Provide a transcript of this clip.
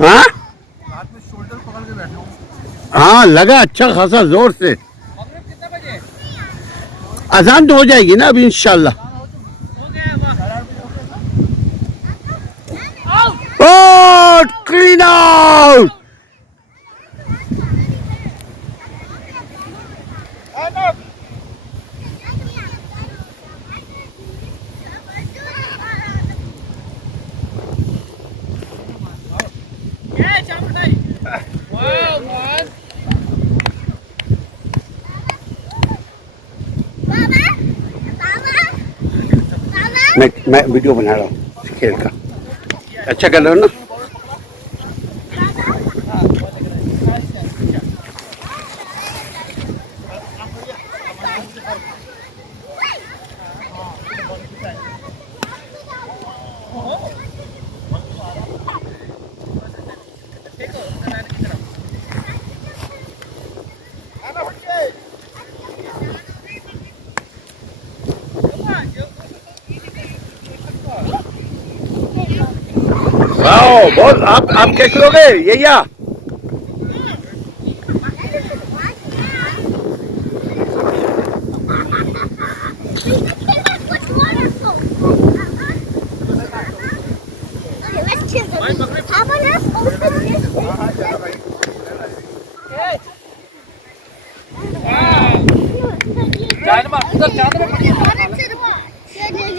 हाँ हाँ लगा अच्छा खासा जोर से। अजान तो हो जाएगी ना अभी इंशाल्लाह। Out, clean out. मैं वीडियो बना रहा हूँ खेल का। अच्छा कर रहे हो ना। वाओ बहुत। आप कैच लोगे ये या चांद